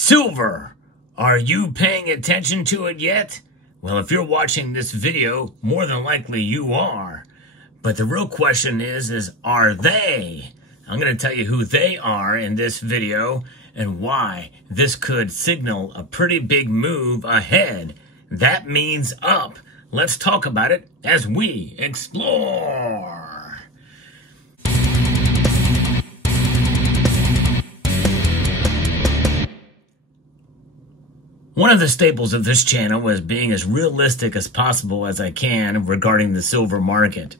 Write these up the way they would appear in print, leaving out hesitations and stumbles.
Silver. Are you paying attention to it yet? Well, if you're watching this video, more than likely you are. But the real question is are they? I'm going to tell you who they are in this video and why this could signal a pretty big move ahead. That means up. Let's talk about it as we explore. One of the staples of this channel is being as realistic as possible as I can regarding the silver market.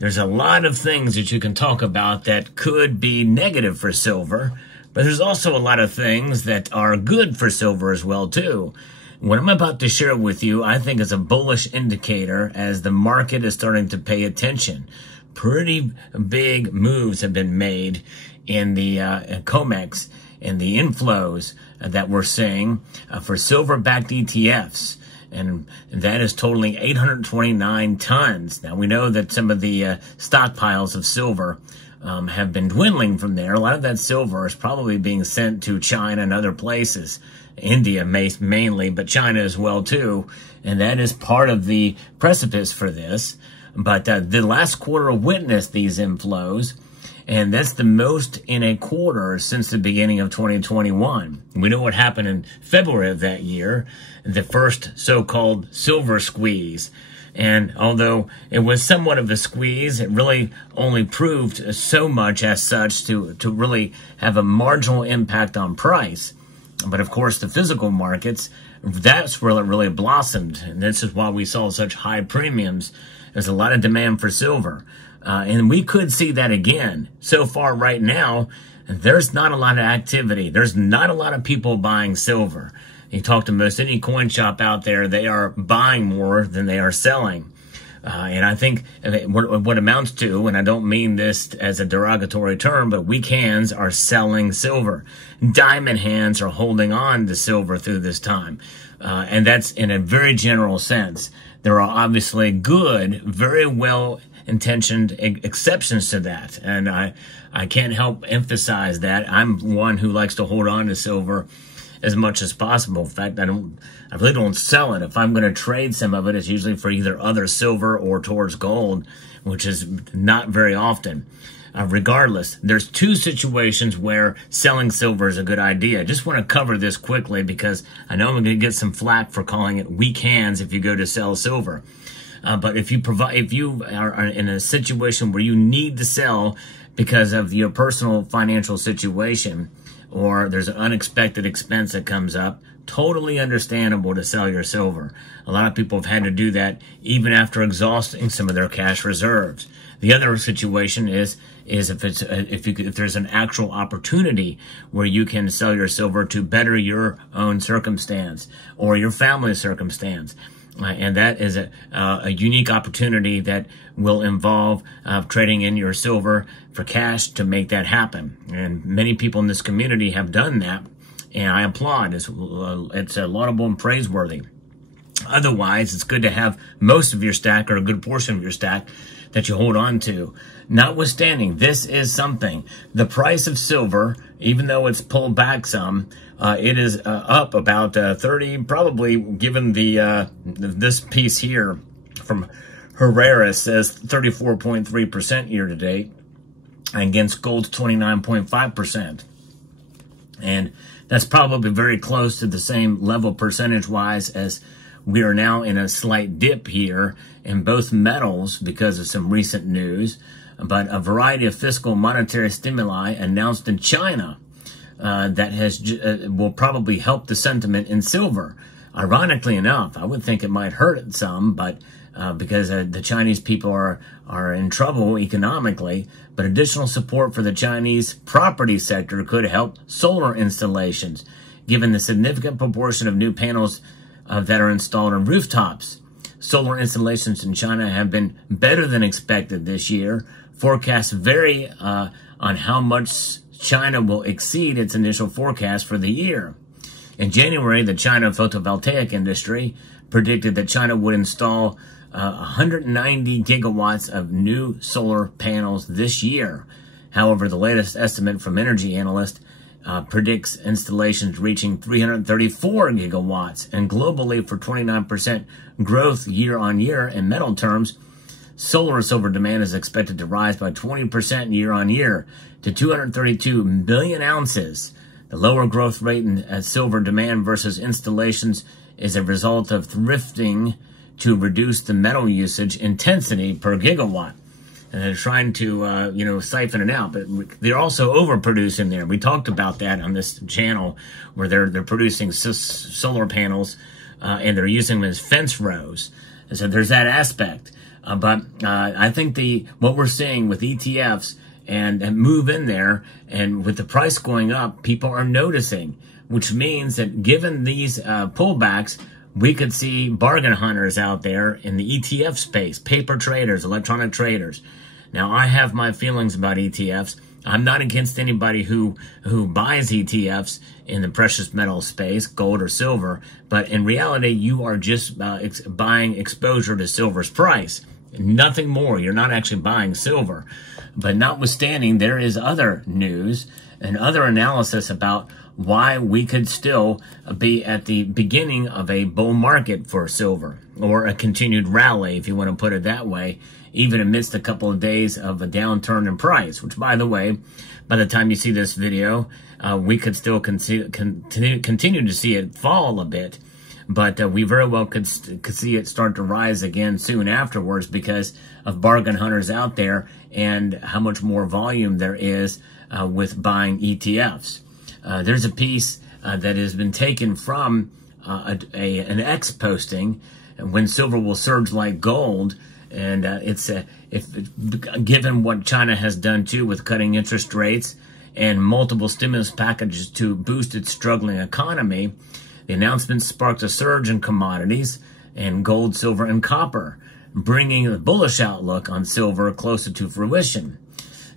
There's a lot of things that you can talk about that could be negative for silver, but there's also a lot of things that are good for silver as well too. What I'm about to share with you, I think is a bullish indicator as the market is starting to pay attention. Pretty big moves have been made in the COMEX and the inflows that we're seeing for silver-backed ETFs. And that is totaling 829 tons. Now, we know that some of the stockpiles of silver have been dwindling from there. A lot of that silver is probably being sent to China and other places. India mainly, but China as well too. And that is part of the precipice for this. But the last quarter witnessed these inflows, and that's the most in a quarter since the beginning of 2021. We know what happened in February of that year, the first so-called silver squeeze. And although it was somewhat of a squeeze, it really only proved so much as such to really have a marginal impact on price. But of course, the physical markets, that's where it really blossomed. And this is why we saw such high premiums. There's a lot of demand for silver. And we could see that again. So far right now, there's not a lot of activity. There's not a lot of people buying silver. You talk to most any coin shop out there, they are buying more than they are selling. And I think what amounts to, and I don't mean this as a derogatory term, but weak hands are selling silver. Diamond hands are holding on to silver through this time. And that's in a very general sense. There are obviously good, very well-intentioned exceptions to that. And I can't help emphasize that. I'm one who likes to hold on to silver as much as possible. In fact, I really don't sell it. If I'm going to trade some of it, it's usually for either other silver or towards gold, which is not very often. Regardless, there's two situations where selling silver is a good idea. I just want to cover this quickly because I know I'm going to get some flack for calling it weak hands if you go to sell silver. But if you are in a situation where you need to sell because of your personal financial situation, or there's an unexpected expense that comes up, totally understandable to sell your silver. A lot of people have had to do that even after exhausting some of their cash reserves. The other situation is if there's an actual opportunity where you can sell your silver to better your own circumstance or your family's circumstance. And that is a unique opportunity that will involve trading in your silver for cash to make that happen. And many people in this community have done that, and I applaud. It's laudable and praiseworthy. Otherwise, it's good to have most of your stack or a good portion of your stack that you hold on to. Notwithstanding, this is something. The price of silver, even though it's pulled back some, it is up about 30, probably given the this piece here from Herrera says 34.3% year to date against gold's 29.5%. And that's probably very close to the same level percentage-wise as we are now in a slight dip here in both metals because of some recent news, but a variety of fiscal monetary stimuli announced in China that will probably help the sentiment in silver. Ironically enough, I would think it might hurt it some, but because the Chinese people are in trouble economically, but additional support for the Chinese property sector could help solar installations, given the significant proportion of new panels that are installed on rooftops. Solar installations in China have been better than expected this year. Forecasts vary on how much China will exceed its initial forecast for the year. In January, the China photovoltaic industry predicted that China would install 190 gigawatts of new solar panels this year. However, the latest estimate from energy analysts predicts installations reaching 334 gigawatts, and globally for 29% growth year on year in metal terms. Solar silver demand is expected to rise by 20% year on year to 232 million ounces. The lower growth rate in silver demand versus installations is a result of thrifting to reduce the metal usage intensity per gigawatt. And they're trying to, siphon it out, but they're also overproducing there. We talked about that on this channel, where they're producing solar panels, and they're using them as fence rows. And so there's that aspect. But I think what we're seeing with ETFs and move in there, and with the price going up, people are noticing, which means that given these pullbacks, we could see bargain hunters out there in the ETF space, paper traders, electronic traders. Now, I have my feelings about ETFs. I'm not against anybody who buys ETFs in the precious metal space, gold or silver, but in reality, you are just buying exposure to silver's price. Nothing more. You're not actually buying silver. But notwithstanding, there is other news and other analysis about why we could still be at the beginning of a bull market for silver, or a continued rally, if you want to put it that way, even amidst a couple of days of a downturn in price, which, by the way, by the time you see this video, we could still continue to see it fall a bit. But we very well could see it start to rise again soon afterwards, because of bargain hunters out there and how much more volume there is with buying ETFs. There's a piece that has been taken from an X posting, when silver will surge like gold. And given what China has done too, with cutting interest rates and multiple stimulus packages to boost its struggling economy, the announcement sparked a surge in commodities and gold, silver, and copper, bringing the bullish outlook on silver closer to fruition.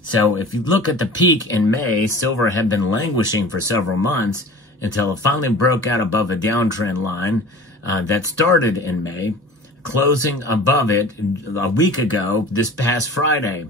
So if you look at the peak in May, silver had been languishing for several months until it finally broke out above a downtrend line that started in May, closing above it a week ago, this past Friday.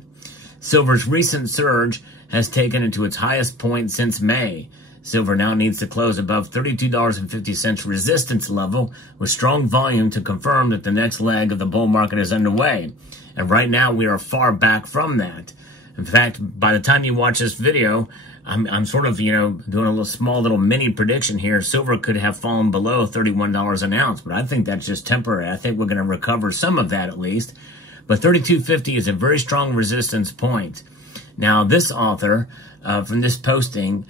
Silver's recent surge has taken it to its highest point since May. Silver now needs to close above $32.50 resistance level, with strong volume to confirm that the next leg of the bull market is underway. And right now we are far back from that. In fact, by the time you watch this video, I'm sort of, doing a small little mini prediction here. Silver could have fallen below $31 an ounce, but I think that's just temporary. I think we're going to recover some of that at least. But $32.50 is a very strong resistance point. Now, this author from this posting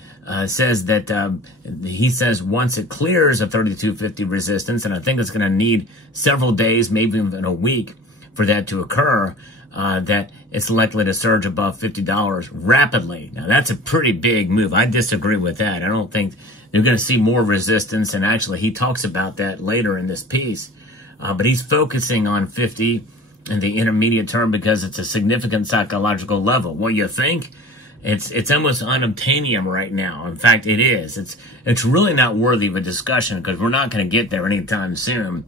says that he says once it clears a $32.50 resistance, and I think it's going to need several days, maybe even a week, for that to occur, that it's likely to surge above $50 rapidly. Now, that's a pretty big move. I disagree with that. I don't think they're going to see more resistance, and actually he talks about that later in this piece. But he's focusing on 50 in the intermediate term because it's a significant psychological level. What you think? It's almost unobtainium right now. In fact, it is. It's really not worthy of a discussion, because we're not going to get there anytime soon,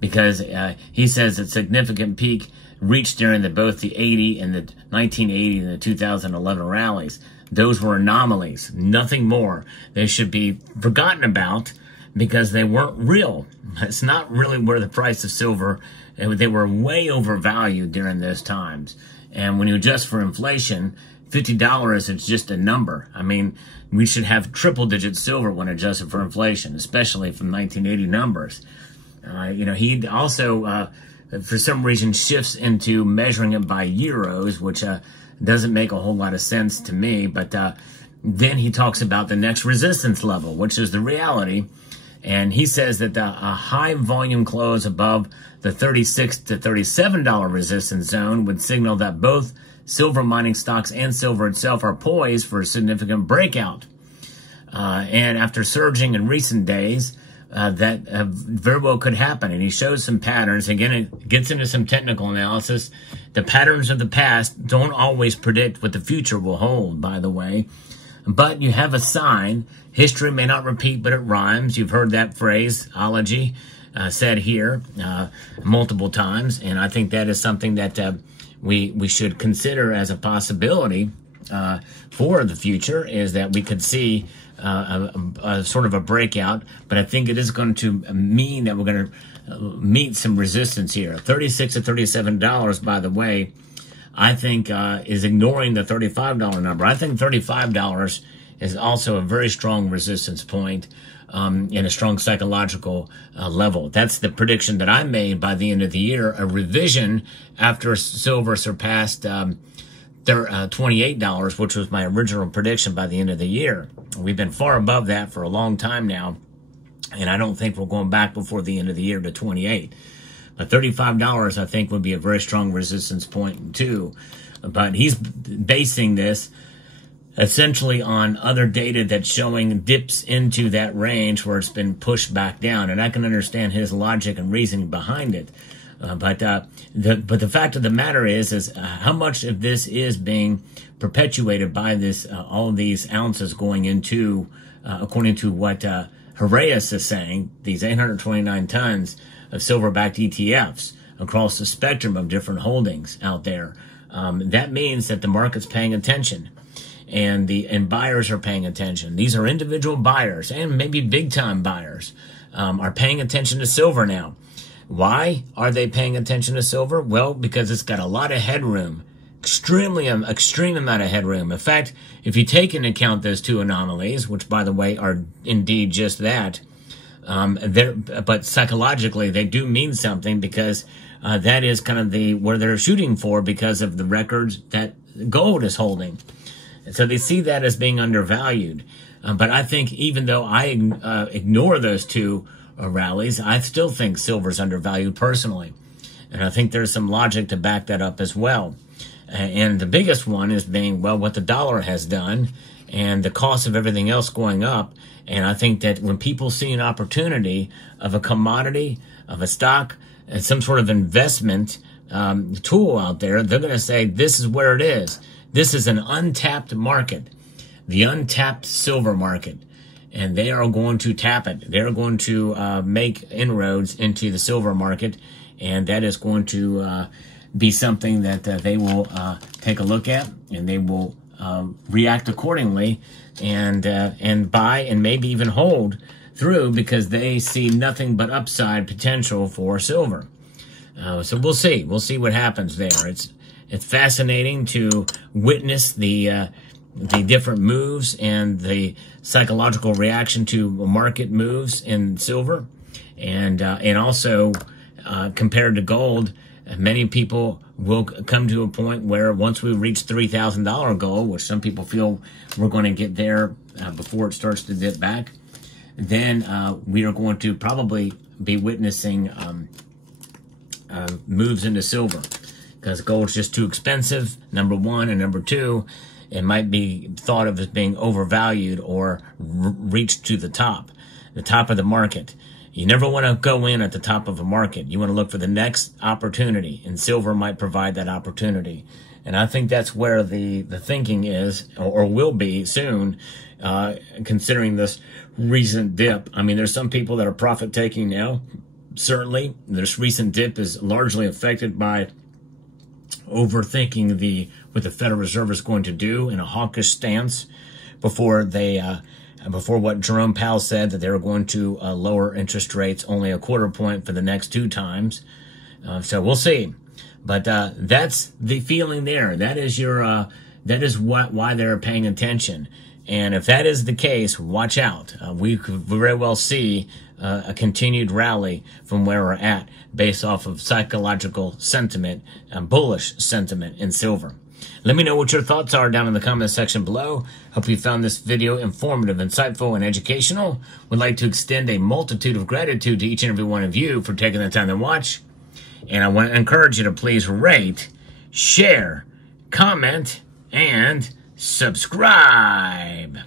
because he says a significant peak reached during both the 80 and the 1980 and the 2011 rallies. Those were anomalies, nothing more. They should be forgotten about because they weren't real. It's not really where the price of silver, they were way overvalued during those times. And when you adjust for inflation, $50 is just a number. I mean, we should have triple-digit silver when adjusted for inflation, especially from 1980 numbers. He also, for some reason, shifts into measuring it by euros, which doesn't make a whole lot of sense to me. But then he talks about the next resistance level, which is the reality. And he says that a high volume close above the $36 to $37 resistance zone would signal that both silver mining stocks and silver itself are poised for a significant breakout. And after surging in recent days, that very well could happen. And he shows some patterns. Again, it gets into some technical analysis. The patterns of the past don't always predict what the future will hold, by the way. But you have a sign. History may not repeat, but it rhymes. You've heard that phraseology said here multiple times. And I think that is something that we should consider as a possibility for the future, is that we could see sort of a breakout, but I think it is going to mean that we're going to meet some resistance here. $36 to $37, by the way, I think is ignoring the $35 number. I think $35 is also a very strong resistance point and a strong psychological level. That's the prediction that I made by the end of the year, a revision after silver surpassed $28, which was my original prediction by the end of the year. We've been far above that for a long time now, and I don't think we're going back before the end of the year to 28. But $35, I think, would be a very strong resistance point, too. But he's basing this essentially on other data that's showing dips into that range where it's been pushed back down. And I can understand his logic and reasoning behind it. But the fact of the matter is how much of this is being perpetuated by this, all of these ounces going into, according to what Heraeus is saying, these 829 tons of silver-backed ETFs across the spectrum of different holdings out there. That means that the market's paying attention, and buyers are paying attention. These are individual buyers, and maybe big-time buyers are paying attention to silver now. Why are they paying attention to silver? Well, because it's got a lot of headroom, extreme amount of headroom. In fact, if you take into account those two anomalies, which, by the way, are indeed just that, but psychologically they do mean something, because that is kind of where they're shooting for, because of the records that gold is holding. And so they see that as being undervalued. But I think even though I ignore those two rallies, I still think silver's undervalued personally. And I think there's some logic to back that up as well. And the biggest one is being, well, what the dollar has done and the cost of everything else going up. And I think that when people see an opportunity of a commodity, of a stock, and some sort of investment tool out there, they're going to say, this is where it is. This is an untapped market, the untapped silver market. And they are going to tap it. They're going to make inroads into the silver market, and that is going to be something that they will take a look at, and they will react accordingly, and buy and maybe even hold through, because they see nothing but upside potential for silver. So we'll see. We'll see what happens there. It's fascinating to witness the different moves and the psychological reaction to market moves in silver, and also compared to gold, many people will come to a point where once we reach $3,000 gold, which some people feel we're going to get there before it starts to dip back, then we are going to probably be witnessing moves into silver, because gold's just too expensive, number one, and number two, it might be thought of as being overvalued or reached to the top of the market. You never want to go in at the top of a market. You want to look for the next opportunity, and silver might provide that opportunity. And I think that's where the thinking is, or will be soon, considering this recent dip. I mean, there's some people that are profit-taking now. Certainly, this recent dip is largely affected by overthinking what the Federal Reserve is going to do in a hawkish stance before what Jerome Powell said, that they were going to lower interest rates only a quarter point for the next 2 times. So we'll see. But that's the feeling there. That is why they're paying attention. And if that is the case, watch out. We could very well see a continued rally from where we're at, based off of psychological sentiment, bullish sentiment in silver. Let me know what your thoughts are down in the comment section below. Hope you found this video informative, insightful, and educational. Would like to extend a multitude of gratitude to each and every one of you for taking the time to watch. And I want to encourage you to please rate, share, comment, and subscribe.